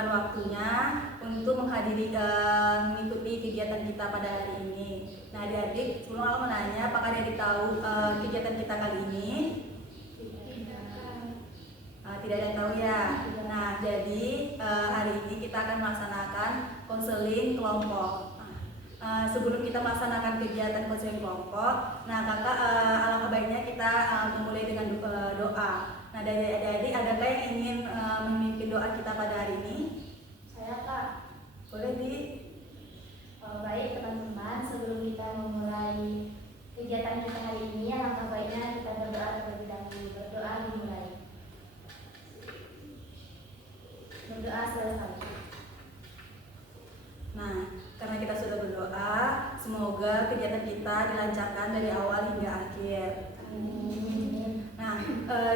meluangkan waktunya untuk mengikuti kegiatan kita pada hari ini. Nah, adik-adik, sebelum aku menanya, apakah adik tahu kegiatan kita kali ini? Tidak ada yang tahu ya. Nah, jadi hari ini kita akan melaksanakan konseling kelompok. Sebelum kita melaksanakan kegiatan konseling kelompok, nah kakak alangkah baiknya kita memulai dengan doa. Nah, dari adik-adik adakah yang ingin memimpin doa kita pada hari ini? Saya, Kak. Boleh, Di. Baik teman-teman, sebelum kita memulai kegiatan kita hari ini, alangkah baiknya kita berdoa terlebih dahulu. Berdoa dimulai. Berdoa selesai. Nah, karena kita sudah berdoa, semoga kegiatan kita dilancarkan dari awal hingga akhir. Nah,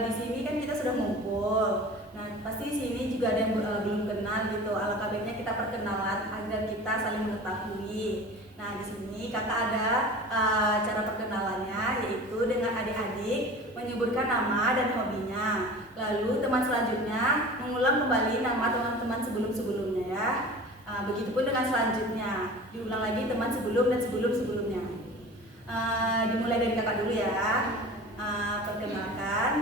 di sini kan kita sudah ngumpul. Nah, pasti di sini juga ada yang belum kenal gitu. Alangkah baiknya kita perkenalan agar kita saling mengetahui. Nah, di sini kakak ada cara perkenalannya, yaitu dengan adik-adik menyebutkan nama dan hobinya. Lalu teman selanjutnya mengulang kembali nama teman-teman sebelum-sebelumnya ya. Begitupun dengan selanjutnya, diulang lagi teman sebelum dan sebelum-sebelumnya. Dimulai dari kakak dulu ya. Perkenalkan,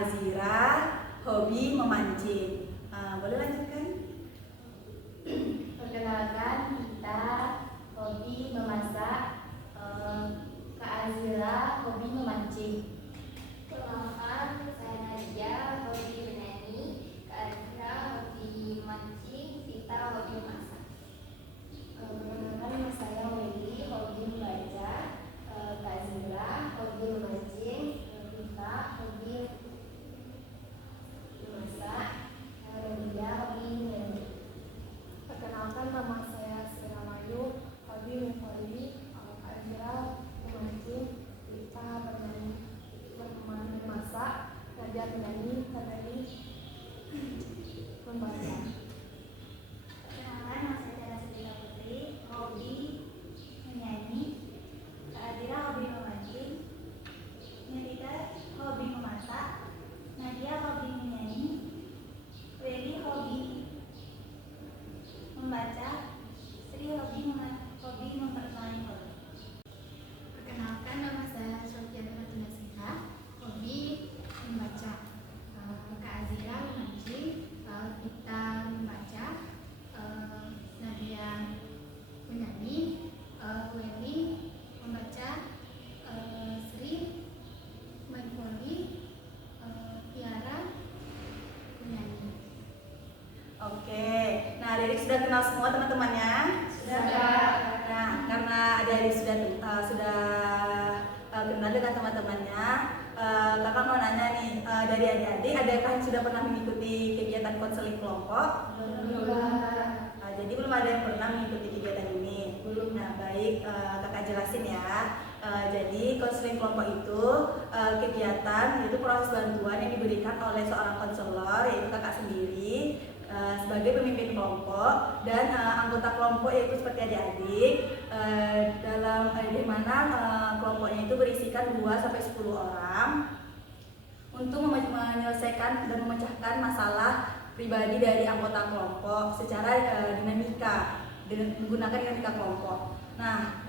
Azira, hobi memancing. Boleh lanjutkan? Perkenalkan, kita hobi memasak. Kak Azira hobi memancing. Perkenalkan, saya Nadia, hobi menyanyi. Kak Azra hobi memancing. Sita hobi memasak. Perkenalkan, saya Wendy, hobi membaca. Kak Azra hobi memancing. Kita hobi memasak. Nadia hobi menyanyi. Perkenalkan, nama saya Sira Mayu, hobi memvoli. Kak Azra memancing, Rita berteman memasak, Nadia menyanyi, Kadari membaca. Perkenalkan, nama saya Tiara Sedila Putri, hobi menyanyi. Kak Azra hobi memancing. Nirita hobi memasak. Nadia hobi menyanyi. Wendy hobi membaca. Sri hobi memperkenalkan hobi. Perkenalkan, nama saya Sofia Fatima Sinta, hobi membaca. Kak Azira memancing, Rita membaca, Nadia menyanyi, Wendy membaca, Sri main voli, Tiara menyanyi. Oke. Nah, adik-adik sudah kenal semua teman-temannya? Sudah. Nah, karena adik-adik sudah kenal dengan teman-temannya, kakak mau nanya nih, dari adik-adik adakah yang sudah pernah mengikuti kegiatan konseling kelompok? Jadi belum ada yang pernah mengikuti kegiatan ini. Belum. Nah, baik, kakak jelasin ya. Jadi konseling kelompok itu kegiatan, yaitu proses bantuan yang diberikan oleh seorang konselor, yaitu kakak sendiri, sebagai pemimpin kelompok, dan anggota kelompok yaitu seperti adik-adik, di mana kelompoknya itu berisikan 2-10 orang untuk menyelesaikan dan memecahkan masalah pribadi dari anggota kelompok secara dinamika dengan menggunakan dinamika kelompok. Nah,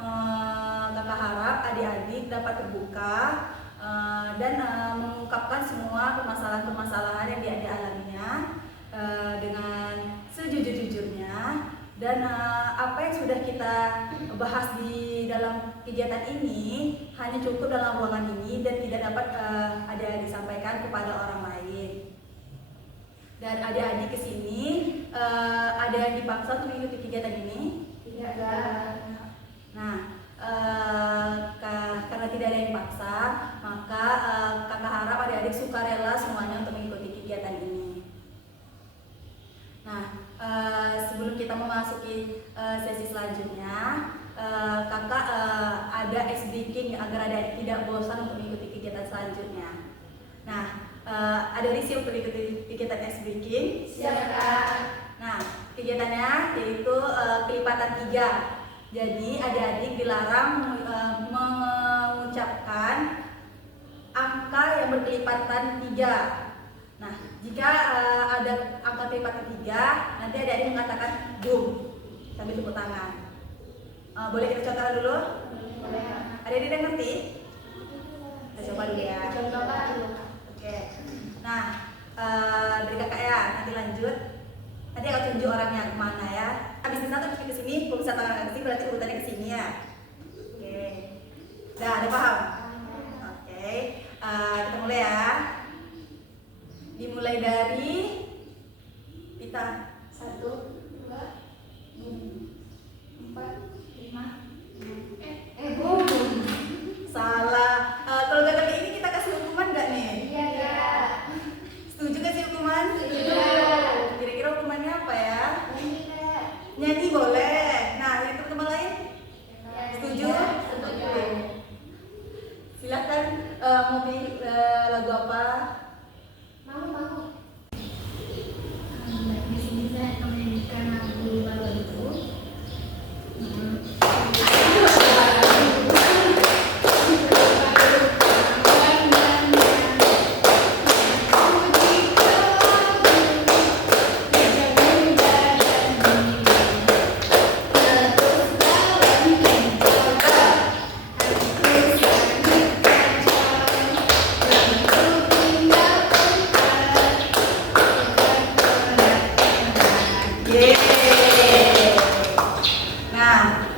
kakak harap adik-adik dapat terbuka dan mengungkapkan semua permasalahan-permasalahan yang adik alaminya dengan sejujur-jujurnya, dan apa yang sudah kita bahas di dalam kegiatan ini hanya cukup dalam ruangan ini dan tidak dapat adik-adik sampaikan kepada orang lain. Dan adik-adik kesini ada yang dipaksa untuk mengikuti kegiatan ini? Tidak. Nah, karena tidak ada yang paksa, maka kakak harap adik-adik sukarela semuanya untuk mengikuti kegiatan ini. Nah, sebelum kita memasuki sesi selanjutnya, kakak ada ice breaking agar adik-adik tidak bosan untuk mengikuti kegiatan selanjutnya. Nah, ada siap untuk mengikuti kegiatan ice breaking? Siap, Kak. Nah, kegiatannya yaitu kelipatan 3. Jadi adik-adik dilarang mengucapkan angka yang berkelipatan 3. Nah, jika ada angka tripat ketiga, nanti adik-adik mengatakan boom sambil tepuk tangan. Boleh kita contohkan dulu? Boleh. Adik-adik udah ngerti? Kita coba dulu ya. Contohkan dulu. Oke. Nah, dari kakak ya, nanti lanjut. Nanti akan tunjuk orangnya kemana ya. Abis di sana terus ke sini, kalau bisa tangan ke sini berarti urutannya ke sini ya. Oke. Udah, ada paham? Oke. Kita mulai ya. Dimulai dari pita 1, 2, 4, 5. Boom. salah. Kalau gak kali ini kita kasih hukuman nggak nih? Iya, Kak. Setuju kasih hukuman? Setuju. Kira-kira hukumannya apa ya? Ini, Kak. Nyanyi boleh. Nah, yang teman-teman lain? Setuju? Setuju. Silakan mau pilih lagu apa? Mau. Di sini saya akan menyanyikan lagu baru itu. Yeay. Nah,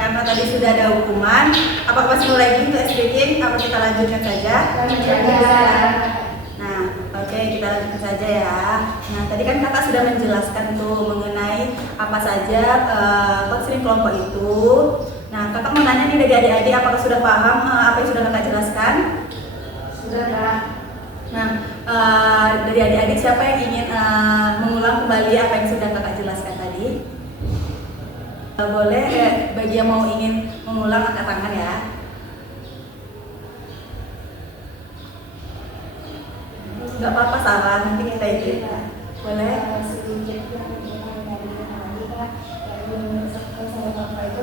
karena tadi sudah ada hukuman, apakah masih mau lagi untuk SBK? Apa kita lanjutkan saja? Nah, oke, kita lanjutkan saja ya. Nah, tadi kan kakak sudah menjelaskan tuh mengenai apa saja konseling kelompok itu. Nah, kakak mau nanya nih dari adik-adik, apakah sudah paham apa yang sudah kakak jelaskan? Sudah, Kak. Nah, dari adik-adik siapa yang ingin mengulang kembali apa yang sudah kakak jelaskan tadi? Boleh, bagi yang mau ingin mengulang angkat tangan ya. Gak apa-apa salah, nanti kita ikut. Boleh? Sedikit yang dari tadi, Kak. Dari saya bapak itu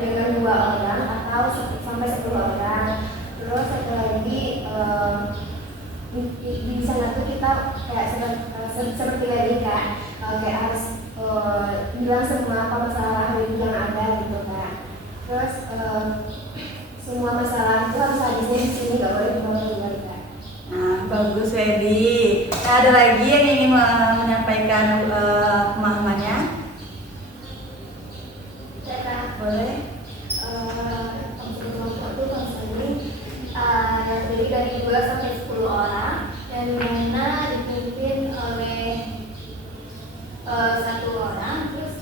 dengan 2 orang atau sampai 10 orang. Terus satu lagi di sana tuh kita kayak seperti tadi, Kak, kayak harus bilang semua apa masalah hari itu yang ada gitu, Kak. Terus semua masalah itu harus habisnya di sini, nggak boleh dibawa, Kak. Nah, bagus Feby. Nah, ada lagi yang ingin menyampaikan pemahamannya? Boleh? Kelompok itu konseling yang terdiri dari 2 sampai 10 orang dan mana dipimpin oleh 1 orang. Terus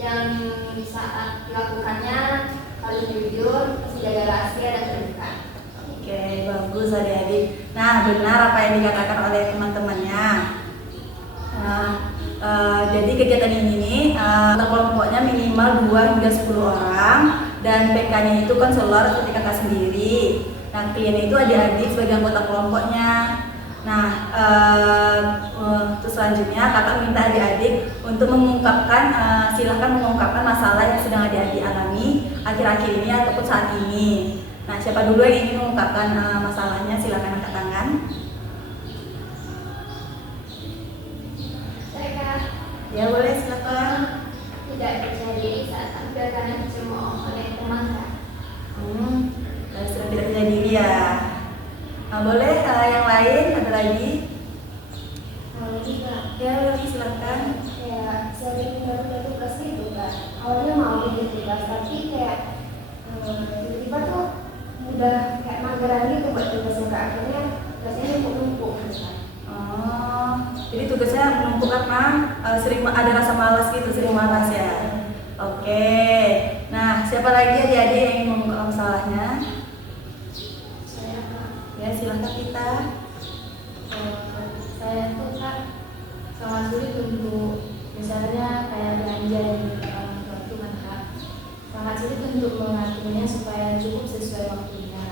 yang saat dilakukannya harus jujur, masih jaga rahasia dan terbuka. Oke, bagus adik-adik. Nah, benar apa yang dikatakan oleh teman-temannya. Nah, jadi kegiatan ini kelompoknya minimal 2 hingga 10 orang dan PK-nya itu konselor seperti kakak sendiri. Nah, klien itu adik-adik sebagai anggota kelompoknya. Nah, terus selanjutnya kakak minta adik-adik untuk mengungkapkan, silahkan mengungkapkan masalah yang sedang adik-adik alami akhir-akhir ini ataupun saat ini. Nah, siapa dulu yang ingin mengungkapkan masalahnya, silahkan angkat tangan. Ya boleh, silakan. Tidak terjadi saat tampil karena dicemooh oleh teman, Kak. Sudah tidak percaya diri ya. Nah, boleh yang lain ada lagi? Juga Ya, lagi silakan. kayak sering dapat tugas gitu, Kak. Awalnya mau bikin tugas tapi kayak tiba-tiba tuh udah kayak mageran gitu buat tugasnya, Kak. Akhirnya tugasnya numpuk-numpuk gitu, Kak. Oh, jadi tugasnya menumpuk karena sering ada rasa malas gitu, sering malas ya. Oke. Nah, siapa lagi adik-adik yang ingin mengungkap masalahnya? Saya, Kak. Ya, silakan kita. Saya tuh, Kak, sangat sulit untuk misalnya kayak belanja di waktu kan, Kak. Sangat sulit untuk mengaturnya supaya cukup sesuai waktunya.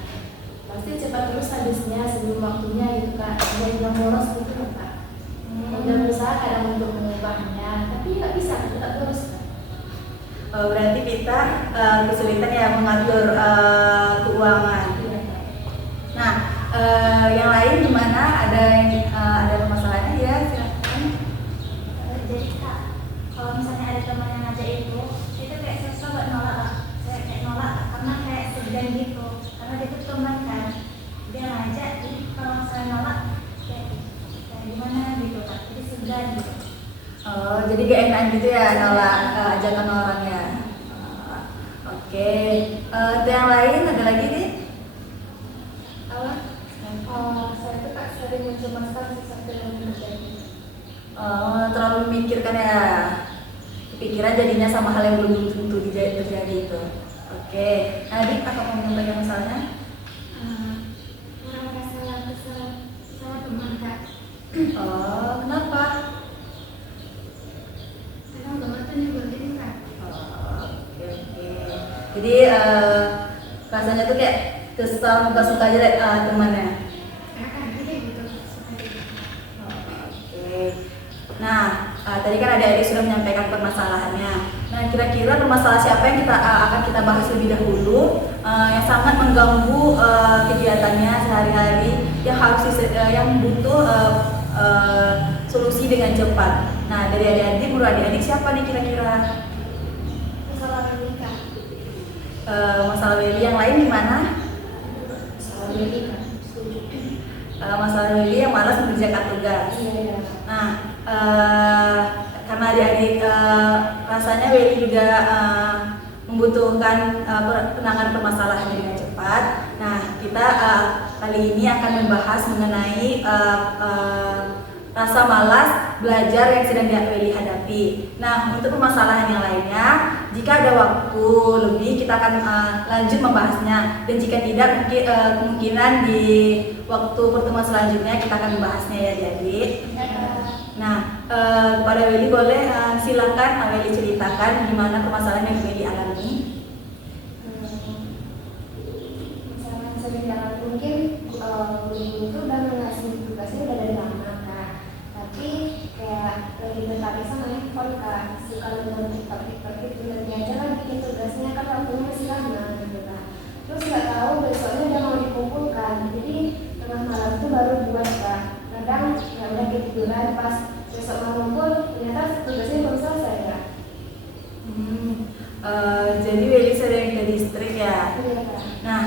Pasti cepat terus habisnya sebelum waktunya gitu, Kak. Ada yang boros gitu kan, Kak. Udah berusaha kadang untuk mengubahnya, tapi nggak bisa, tetap terus, Kak. Berarti kita kesulitan ya mengatur keuangan. Iya, Kak. yang lain gimana? Ada permasalahannya ya? Silahkan. Jadi kak, kalau misalnya ada teman yang ngajak itu kayak susah buat nolak Kak. Kayak nolak karena kayak segan gitu, karena dia tuh teman kan, dia ngajak, jadi kalau misalnya nolak kayak gimana gitu Kak, jadi segan gitu. Oh, jadi gak enak gitu ya nolak ajakan orangnya. Oke. Yang lain ada lagi nih? Saya tuh Kak sering mencemaskan sesuatu yang terjadi. Terlalu memikirkan ya. Kepikiran jadinya sama hal yang belum tentu terjadi itu. Oke. Nah, Dik, apa mau menyampaikan masalahnya? Orang kesal sama teman Kak. Kenapa? Kadang teman tuh nyebelin Kak. Oke. Jadi rasanya tuh kayak kesal, nggak suka aja deh temannya. Kan kayak gitu suka gitu. Oke. Nah, tadi kan adik-adik sudah menyampaikan permasalahannya. Nah, kira-kira permasalahan siapa yang akan kita bahas lebih dahulu yang sangat mengganggu kegiatannya sehari-hari, yang butuh solusi dengan cepat. Nah, dari adik-adik, guru adik-adik siapa nih kira-kira? Masalah ini Kak. Masalah Willy, yang lain gimana? Masalah ini Kak. Setuju. Masalah Willy yang malas mengerjakan tugas. Iya. Nah, karena adik-adik rasanya Willy juga membutuhkan penanganan permasalahan dengan cepat. Nah, kita kali ini akan membahas mengenai rasa malas belajar yang sedang Willy hadapi. Nah, untuk permasalahan yang lainnya, jika ada waktu lebih kita akan lanjut membahasnya, dan jika tidak mungkin kemungkinan di waktu pertemuan selanjutnya kita akan membahasnya ya adik-adik. Nah, kepada Willy boleh silakan Willy ceritakan gimana permasalahan yang Willy alami. Misalkan sering dalam mungkin guru itu udah ngasih tugasnya udah dari lama Kak. Tapi kayak lagi tertarik sama handphone Kak, suka nonton TikTok itu, nanti aja lah bikin tugasnya kan waktunya masih lama gitu Kak. Terus nggak tahu besoknya udah mau dikumpulkan, jadi tengah malam itu baru buat Kak. Kadang ya udah ketiduran, pas besok mau ngumpul ternyata tugasnya belum selesai Kak. Jadi Willy sering ke distrik ya. Iya Kak. Nah,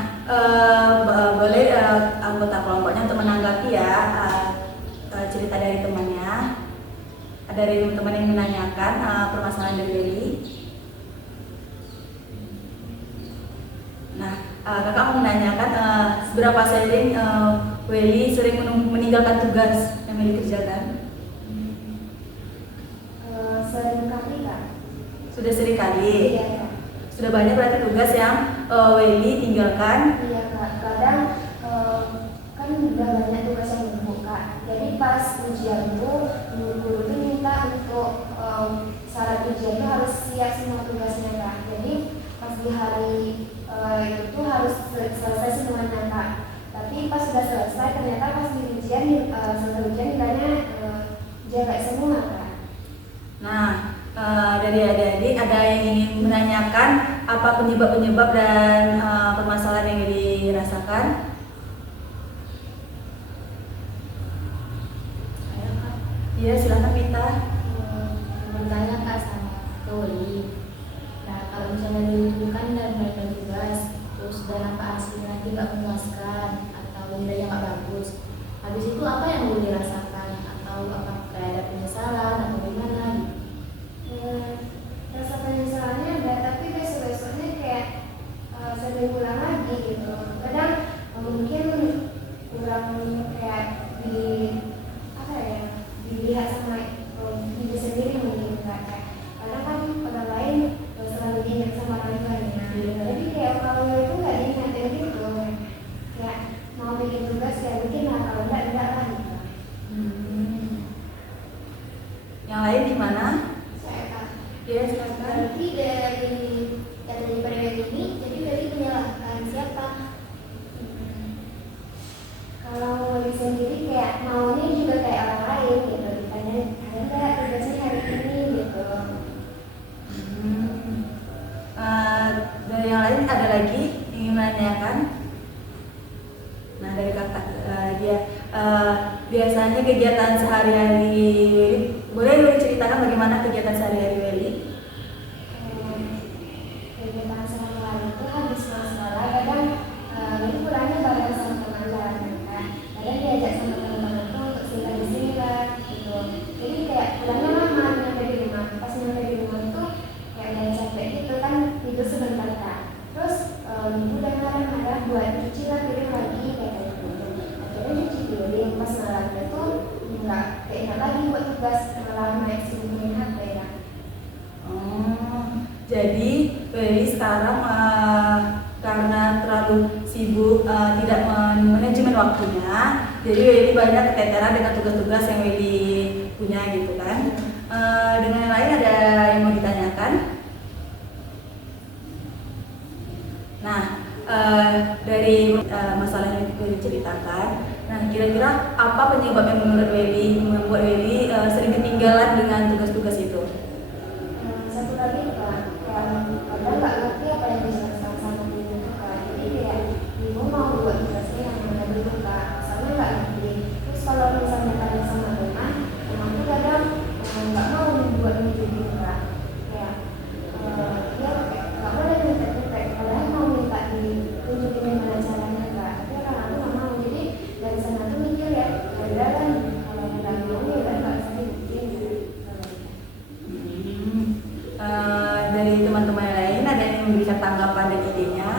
boleh anggota kelompoknya untuk menanggapi ya cerita dari temannya. Ada dari teman yang menanyakan permasalahan dari Willy. Nah, kakak mau menanyakan seberapa sering Willy sering meninggalkan tugas yang Willy kerjakan? Sering kali Kak. Sudah sering kali. Iya Kak. Sudah banyak berarti tugas yang Willy tinggalkan. Iya Kak, kadang kan udah banyak tugas yang numpuk Kak. Jadi pas ujian tuh guru tuh minta untuk syarat ujian tuh harus siap semua tugasnya Kak. Jadi pas di hari itu tuh harus selesai semuanya Kak. Tapi pas sudah selesai ternyata pas di ujian selesai ujian nilainya jelek semua Kak. Nah, dari adik-adik ada yang ingin menanyakan apa penyebab-penyebab dan permasalahan yang dirasakan? Ayo Kak. Iya, silakan Mita. Bertanya Kak sama Toli. Nah kalau misalnya dibutuhkan dan bagi tugas, terus dalam hasilnya nanti nggak memuaskan atau nilainya nggak bagus, habis itu apa yang mau dirasakan? Atau apa kayak ada penyesalan atau gimana? Rasa penyesalannya ada, tapi besok-besoknya kayak sering ulang lagi gitu. Kadang mungkin kurang kayak dilihat sama diri sendiri mungkin kayak kadang kan orang lain selalu diingat sama orang lainnya. Jadi kayak kalau itu nggak diingatin gitu, kayak mau bikin tugas ya bikin lah, kalau enggak lah gitu. Yang lain gimana? Saya Kak. Iya, silakan. Berarti dari periode ini jadi dari menyalahkan siapa? Kalau Wali sendiri kayak maunya juga kayak orang lain gitu, ditanya ada nggak tugasnya hari ini gitu. Dari yang lain ada lagi ingin menanyakan? Nah, dari kakak sehari-hari Weli? Boleh Weli ceritakan bagaimana kegiatan sehari-hari Weli? Kegiatan sehari-hari itu habis pulang sekolah kadang ini pulangnya bareng sama teman jalan kan. Kadang diajak sama teman-teman tuh untuk singgah di sini lah gitu. Jadi kayak pulangnya lama nyampe di rumah. Pas nyampe di rumah tuh kayak udah capek gitu kan, tidur sebentar kan. Terus ibu udah marah-marah buat cuci lah piring lagi kayak gitu. Akhirnya cuci piring, pas malamnya tuh nggak keinget lagi buat tugas, malah main sibuk HP ya. Jadi Weli sekarang karena terlalu sibuk tidak manajemen waktunya, jadi Weli banyak keteteran dengan tugas-tugas yang Weli punya gitu kan. Dengan yang lain ada yang mau ditanyakan? Nah, dari masalah yang Weli ceritakan, nah kira-kira apa penyebab yang menurut Weli membuat Weli sering ketinggalan dengan tugas-tugas itu? Satu lagi Kak, kadang nggak ngerti apa yang dijelaskan sama ibu tuh Kak. Jadi kayak ibu mau buat tugasnya yang mana dulu Kak, soalnya nggak ngerti. Terus kalau misalnya tanya sama teman tuh kadang nggak mau buat gitu Kak. Kayak dia kayak nggak boleh minta-minta, kalau mau minta ditunjukin gimana caranya Kak. Tapi orang aku nggak mau, jadi dari sana tuh mikir ya udah kan kalau kita mau ya udah nggak usah dibikin. Dari teman-teman yang lain ada yang memberikan tanggapan dan idenya?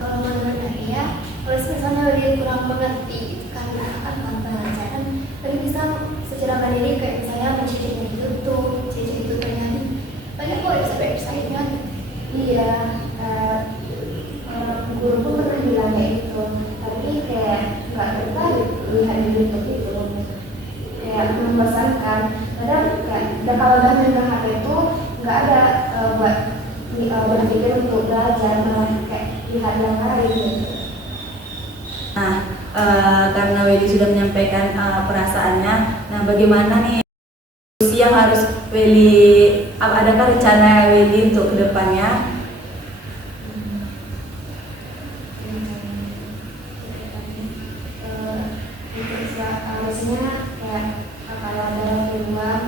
Kalau menurut saya, kalau misalnya dia kurang mengerti karena kan tanpa kan tadi bisa secara mandiri kayak saya mencuci dari YouTube, cuci tutorialnya banyak kok website-nya. Iya, guru pun pernah bilang kayak gitu, tapi kayak nggak tertarik lihat di YouTube itu, kayak membosankan. Kadang kayak kalau udah main HP itu nggak ada buat berpikir untuk belajar, malah kayak lihat yang lain gitu. Nah, karena Weli sudah menyampaikan perasaannya, nah bagaimana nih solusi yang harus Weli, adakah rencana Weli untuk kedepannya? Harusnya kayak kalau ada waktu luang,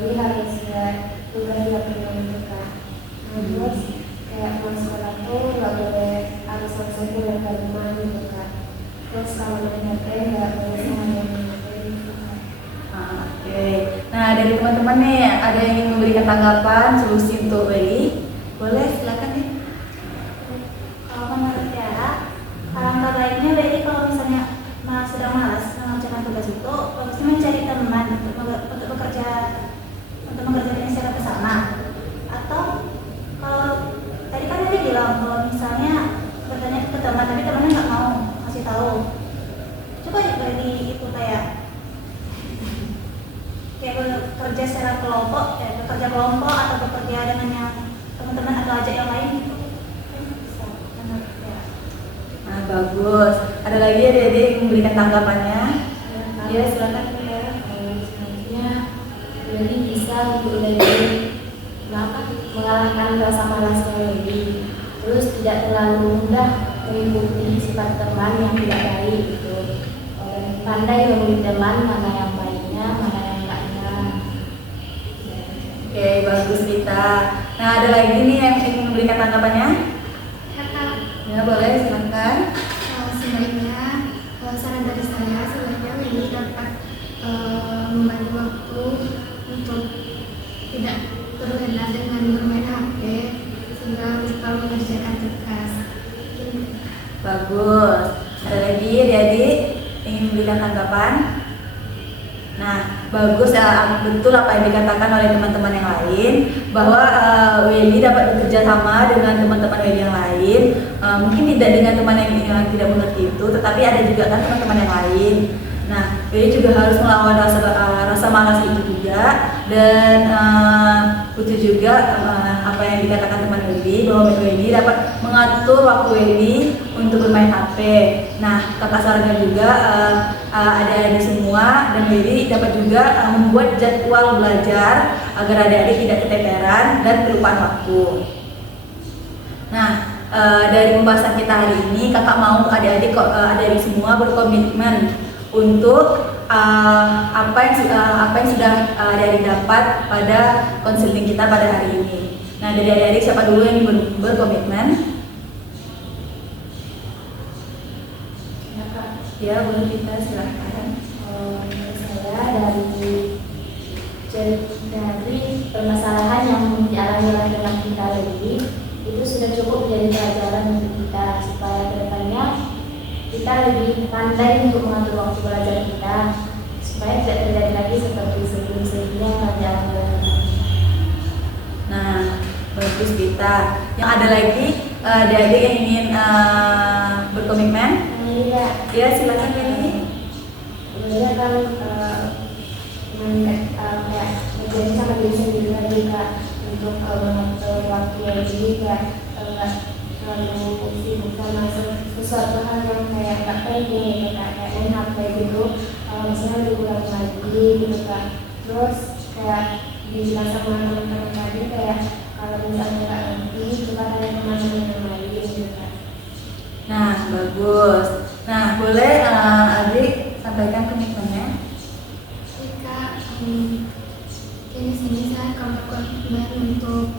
dia harus buat tugas di lapangan itu Kak. Terus kayak mau sekolah tuh nggak boleh harus langsung pulang ke rumah gitu Kak. Terus kalau main HP nggak boleh sama yang main HP gitu Kak. Oke. Nah, dari teman-teman nih ada yang ingin memberikan tanggapan solusi untuk Weli? Boleh, silakan nih. Kalau menurut Tiara, alangkah baiknya Weli kalau misalnya sedang malas mengerjakan tugas itu, bagusnya mencari teman untuk mengerjakannya secara bersama. Atau kalau tadi kan Weli bilang kalau misalnya bertanya ke teman tapi temannya nggak mau kasih tahu, coba Weli itu kayak bekerja secara kelompok, bekerja kelompok atau bekerja dengan yang teman-teman atau ajak yang lain gitu. Bisa, menurut Tiara. Nah, bagus. Ada lagi ya Dede yang memberikan tanggapannya? Ya, silakan ya. Selanjutnya Weli bisa untuk lebih mengalahkan rasa malasnya Weli. Terus tidak terlalu mudah mengikuti sifat teman yang tidak baik gitu. Pandai memilih teman mana yang baiknya, mana yang enggaknya. Oke, bagus Rita. Nah, ada lagi nih yang ingin memberikan tanggapannya? Kakak, Ya, boleh, silakan. sebaiknya saran dari saya sebaiknya Weli dapat membagi waktu untuk tidak terlena dengan bermain HP sehingga lupa mengerjakan tugas. Bagus. Ada lagi adik-adik ingin memberikan tanggapan? Nah, bagus ya, betul apa yang dikatakan oleh teman-teman yang lain bahwa Weli dapat bekerja sama dengan teman-teman Weli yang lain. Mungkin tidak dengan teman yang tidak mengerti itu, tetapi ada juga kan teman-teman yang lain. Nah, Weli juga harus melawan rasa malas itu juga, dan butuh juga apa yang dikatakan teman Weli bahwa Weli dapat mengatur waktu Weli untuk bermain HP. Nah, kakak sarankan juga adik-adik semua dan Weli dapat juga membuat jadwal belajar agar adik-adik tidak keteteran dan kelupaan waktu. Nah, dari pembahasan kita hari ini, kakak mau adik-adik semua berkomitmen untuk apa yang sudah adik-adik dapat pada konseling kita pada hari ini. Nah, dari adik-adik siapa dulu yang berkomitmen? Ya Kak. Ya, boleh kita silahkan. Saya dari permasalahan yang dialami oleh teman kita tadi itu sudah cukup menjadi pelajaran untuk kita supaya kedepannya kita lebih pandai untuk mengatur waktu belajar kita supaya tidak terjadi lagi seperti sebelum-sebelumnya yang dialami oleh teman. Nah, bagus kita. Yang ada lagi adik-adik yang ingin berkomitmen? Iya. Ya, silakan Benny. Sebenarnya kan kayak menjadi sama diri sendiri lagi Kak untuk mengatur waktu lagi kayak nggak terlalu sibuk sama sesuatu hal yang kayak nggak penting gitu Kak, kayak main HP gitu misalnya diulang lagi gitu Kak. Terus kayak dibilang sama teman-teman tadi kayak kalau misalnya nggak ngerti coba tanya teman-teman yang lain gitu Kak. Nah, bagus. Nah, boleh adik sampaikan komitmennya? Kak, di sini saya komitmen untuk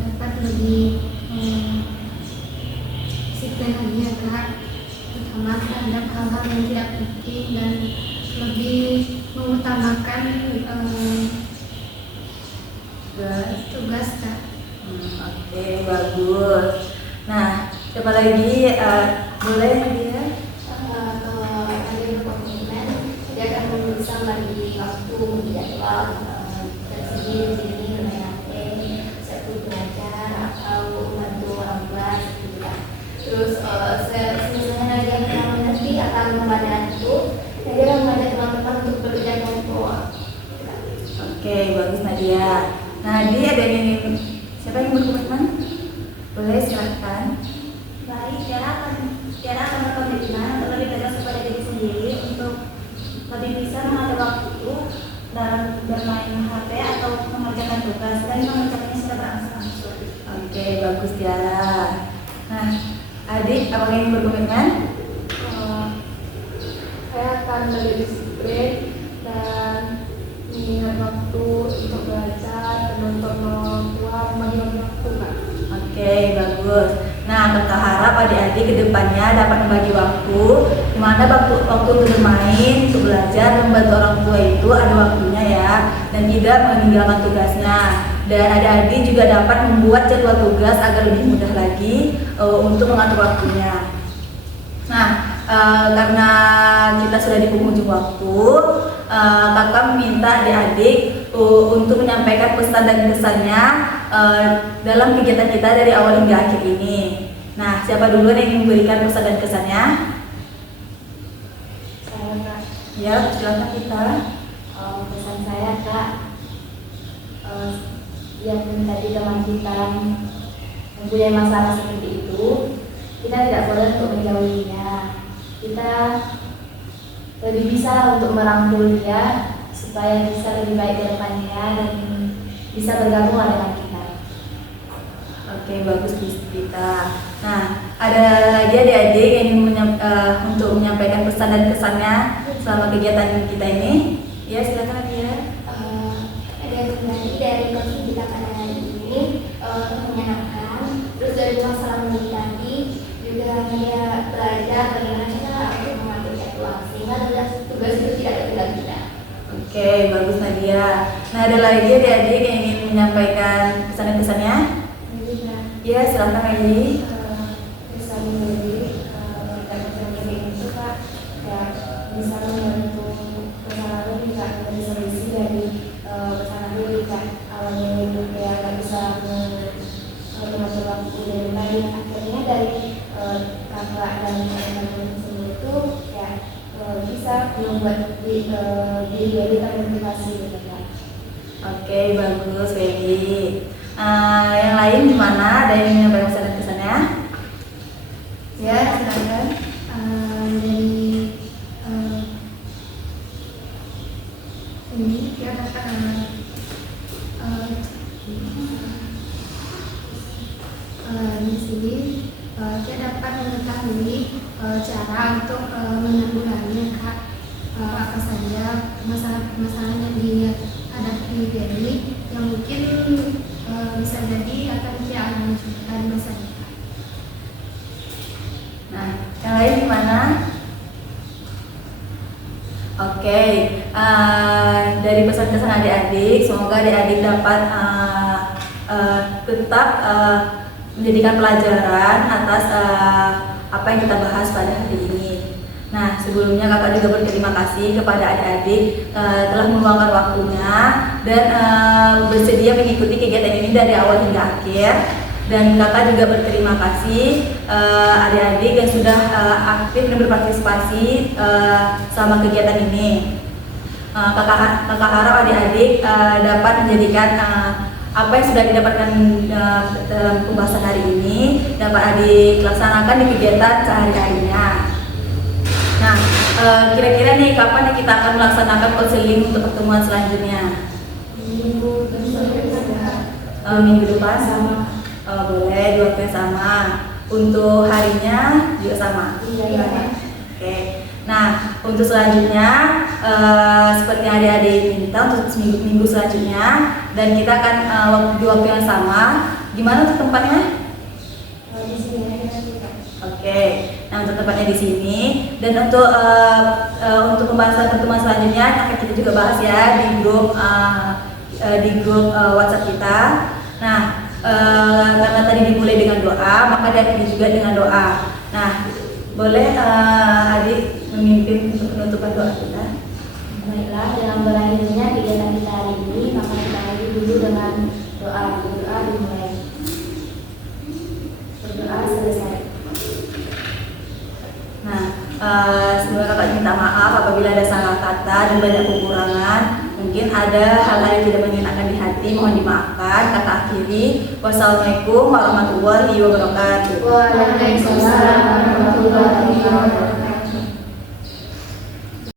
dapat lebih disiplin lagi ya Kak, terutama terhadap hal-hal yang tidak penting dan lebih mengutamakan tugas Kak. Oke, bagus. Nah, siapa lagi? Boleh dia? Kalau ada berkomitmen, dia akan bisa membagi waktu jadwal tersendiri di sini bermain HP, satu belajar atau membantu orang tua gitu Kak. Terus misalnya dia yang mengerti akan membantu, dia akan mengajak teman-teman untuk bekerja kelompok. Oke, bagus Nadia. Nah, Adi ada yang ingin siapa yang berkomitmen? Boleh, silahkan. Baik, Tiara akan berkomitmen untuk lebih tegas kepada diri sendiri untuk lebih bisa mengatur waktu dalam bermain HP atau mengerjakan tugas dan mengerjakannya secara berangsur-angsur. Oke, bagus Tiara. Nah, Adik, apakah yang berkomitmen? Saya akan lebih disiplin dan mengingat waktu untuk belajar dan untuk orang tua membagi waktu Kak. Oke, bagus. Nah, Kakak harap adik-adik kedepannya dapat membagi waktu, di mana waktu untuk bermain, untuk belajar, dan membantu orang tua itu ada waktunya ya, dan tidak meninggalkan tugasnya. Dan adik-adik juga dapat membuat jadwal tugas agar lebih mudah lagi untuk mengatur waktunya. Nah, karena kita sudah di penghujung waktu, kakak meminta adik-adik untuk menyampaikan pesan dan kesannya dalam kegiatan kita dari awal hingga akhir ini. Nah, siapa dulu yang ingin memberikan pesan dan kesannya? Saya Kak. Ya, silakan kita. Pesan saya Kak, yang tadi teman kita mempunyai masalah seperti itu, kita tidak boleh untuk menjauhinya. Kita lebih bisa untuk merangkul dia supaya bisa lebih baik ke depannya dan bisa bergabung dengan kita. Oke, bagus kita. Nah, ada lagi adik-adik yang ingin untuk menyampaikan pesan dan kesannya selama kegiatan kita ini? Ya, silakan Nadia. Ada kembali dari konsul kita pada hari ini menyenangkan. Terus dari masalah tadi juga dia belajar bagaimana cara untuk mengatur jadwal sehingga tugas itu tidak tertinggal kita. Oke, bagus Nadia. Nah, ada lagi adik-adik yang ingin menyampaikan pesan dan kesannya? Ya, silakan Ayi. Pesan dari kerja itu Kak, ya bisa membantu kesalahan juga dari solusi dari kesalahan juga awalnya itu kayak nggak bisa mengatur waktu dari tadi akhirnya dari kakak dan teman-teman semua itu ya bisa membuat diri jadi termotivasi gitu Kak. Oke, bagus Baby. Yang lain gimana? Ada yang ingin menyampaikan pesan dan kesannya? Ya, silakan. Dari ini dia dapat di sini dia dapat mengetahui cara untuk menanggulangi permasalahan yang dihadapi Febri yang mungkin bisa jadi akan tidak ada masa depan. Nah, yang lain gimana? Oke, dari pesan-pesan adik-adik, semoga adik-adik dapat tetap menjadikan pelajaran atas apa yang kita bahas pada hari ini. Nah, sebelumnya kakak juga berterima kasih kepada adik-adik telah meluangkan waktunya dan bersedia mengikuti kegiatan ini dari awal hingga akhir. Dan kakak juga berterima kasih adik-adik yang sudah aktif dan berpartisipasi selama kegiatan ini. Kakak harap adik-adik dapat menjadikan apa yang sudah didapatkan dalam pembahasan hari ini dapat adik laksanakan di kegiatan sehari-harinya. Nah, kira-kira nih kapan kita akan melaksanakan konseling untuk pertemuan selanjutnya? Minggu depan sama. Boleh, di waktu yang sama. Untuk harinya juga sama. Iya. Oke. Nah, untuk selanjutnya seperti yang adik-adik minta untuk minggu selanjutnya dan kita akan di waktu yang sama. Gimana untuk tempatnya? Di sini aja kita. Oke. Nah, untuk tempatnya di sini dan untuk pembahasan pertemuan selanjutnya akan kita juga bahas ya di grup WhatsApp kita. Nah, karena tadi dimulai dengan doa, maka diakhiri juga dengan doa. Nah, boleh adik memimpin untuk penutupan doa kita. Baiklah, dengan berakhirnya kegiatan kita hari ini, maka kita akhiri dulu dengan doa. Doa dimulai. Berdoa selesai. Nah, semoga kakak minta maaf apabila ada salah kata dan banyak kekurangan. Mungkin ada hal-hal yang tidak mengenakan di hati, mohon dimaafkan. Kakak akhiri. Wassalamualaikum warahmatullahi wabarakatuh. Waalaikumsalam warahmatullahi wabarakatuh.